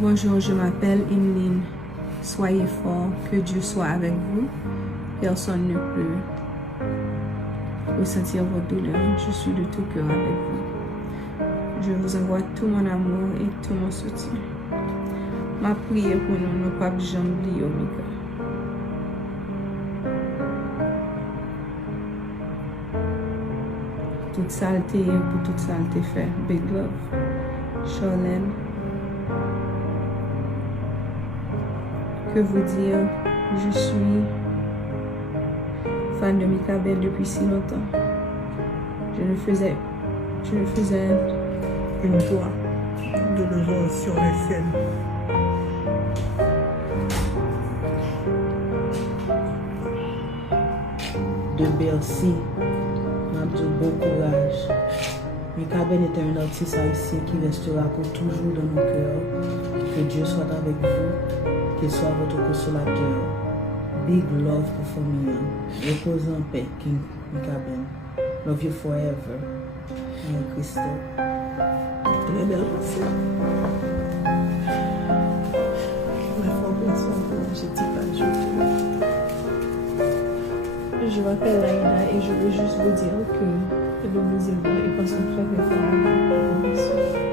Bonjour, je m'appelle Emeline. Soyez forts, que Dieu soit avec vous. Personne ne peut ressentir votre douleur. Je suis de tout cœur avec vous. Je vous envoie tout mon amour et tout mon soutien. Ma prière pour nous, pas jamais oublier au Mika. Toute saleté pour toute saleté fait. Big love. Charlène. Que vous dire, je suis fan de Mika Bell depuis si longtemps. Je le faisais Une joie de le voir sur la scène. De Bercy, m'a dit bon courage. Mika Bell est un artiste haïtien qui restera pour toujours dans nos cœurs. Que Dieu soit avec vous, qu'il soit votre consolateur. Big love pour famille. Repose en paix, King Mika Bell. Love you forever. Christo. Très belle pensée. La formation que j'ai dit pas Je m'appelle Laïda et je veux juste vous dire que le musulman est pas son frère et frère.